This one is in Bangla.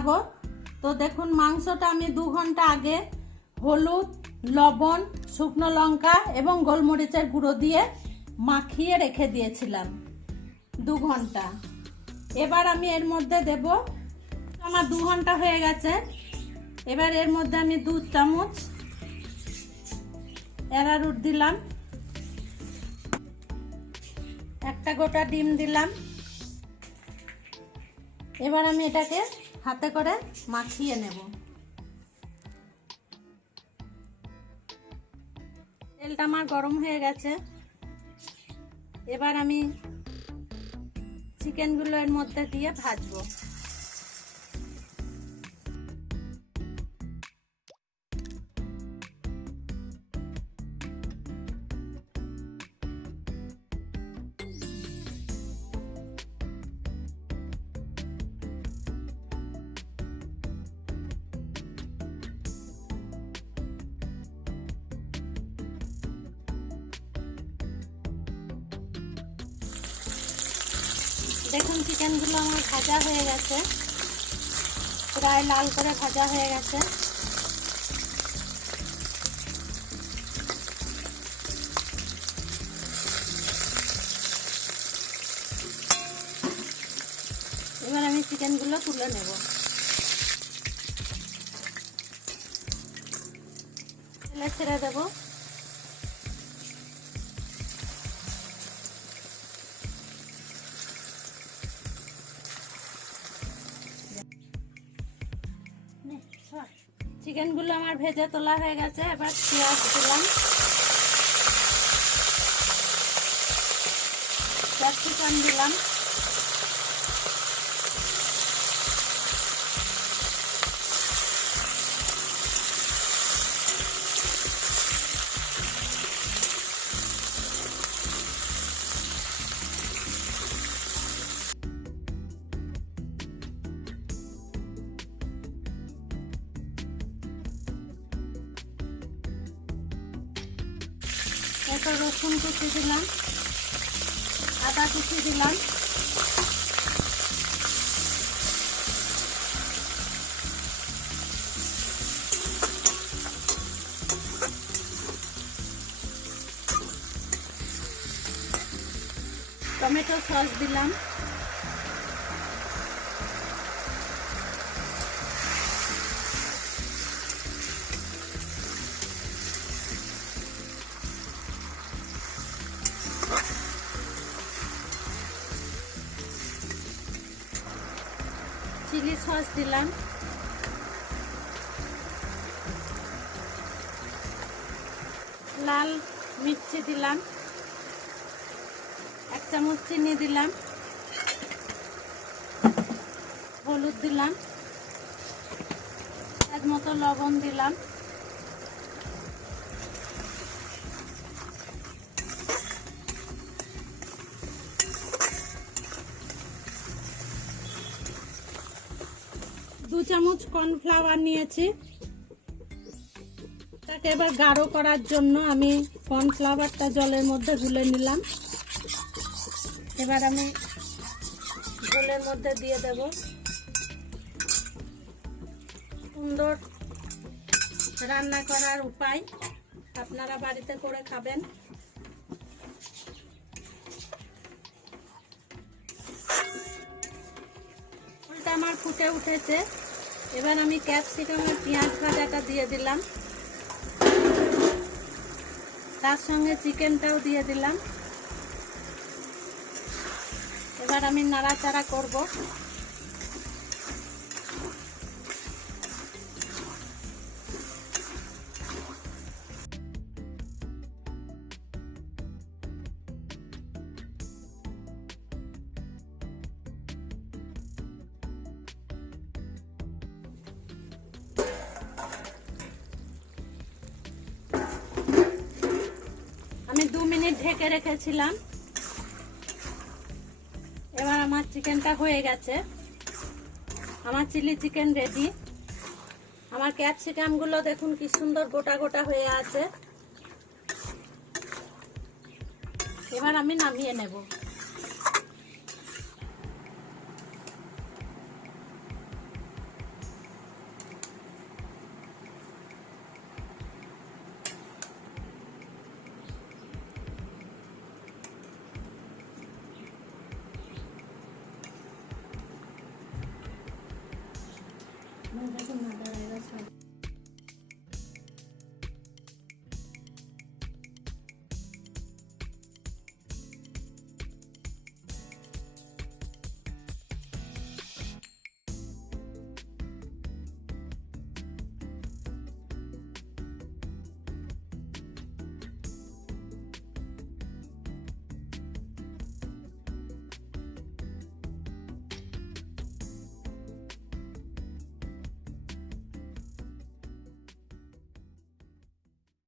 বানাবো। তো দেখুন মাংসটা আমি 2 ঘন্টা আগে হলুদ, লবণ, শুকনো লঙ্কা এবং গোলমরিচের গুঁড়ো দিয়ে মাখিয়ে রেখে দিয়েছিলাম 2 ঘন্টা। এবার আমি এর মধ্যে দেব, আমার 2 ঘন্টা হয়ে গেছে। এবার এর মধ্যে আমি 2 চামচ অ্যারারুট দিলাম, একটা গোটা ডিম দিলাম। এবার আমি এটাকে হাতে করে মাখিয়ে নেব। তেলটা আমার গরম হয়ে গেছে। এবার আমি চিকেনগুলো এর মধ্যে দিয়ে ভাজবো। দেখুন চিকেনগুলো আমার ভাজা হয়ে গেছে, প্রায় লাল করে ভাজা হয়ে গেছে। এবার আমি চিকেনগুলো তুলে নেব। তেলে ছেড়ে দেব। চিকেনগুলো আমার ভেজে তোলা হয়ে গেছে। এবার পেঁয়াজ দিলাম, ক্যাপসিকাম দিলাম, এরপর রসুন কুচি দিলাম, আদা কুচি দিলাম, টমেটো সস দিলাম, চিলি সস দিলাম, লাল মির্চি দিলাম, 1 চামচ চিনি দিলাম, হলুদ দিলাম, স্বাদ মতো লবণ দিলাম। দু চামচ কর্নফ্লাওয়ার নিয়েছি। তাকে এবার গাঢ় করার জন্য আমি কর্নফ্লাওয়ারটা জলের মধ্যে গুলে নিলাম। এবার আমি ঝোলের মধ্যে দিয়ে দেব। সুন্দর রান্না করার উপায়, আপনারা বাড়িতে করে খাবেন। ঝোলটা আমার ফুটে উঠেছে। এবার আমি ক্যাপসিকামের পেঁয়াজ ভাজাটা দিয়ে দিলাম, তার সঙ্গে চিকেনটাও দিয়ে দিলাম। এবার আমি নাড়াচাড়া করব। আমি 2 মিনিট ঢেকে রেখেছিলাম। এবার আমার চিকেনটা হয়ে গেছে। আমার চিলি চিকেন রেডি। আমার ক্যাপসিকাম গুলো দেখুন কি সুন্দর গোটা গোটা হয়ে আছে। এবার আমি নামিয়ে নেব। দেখুন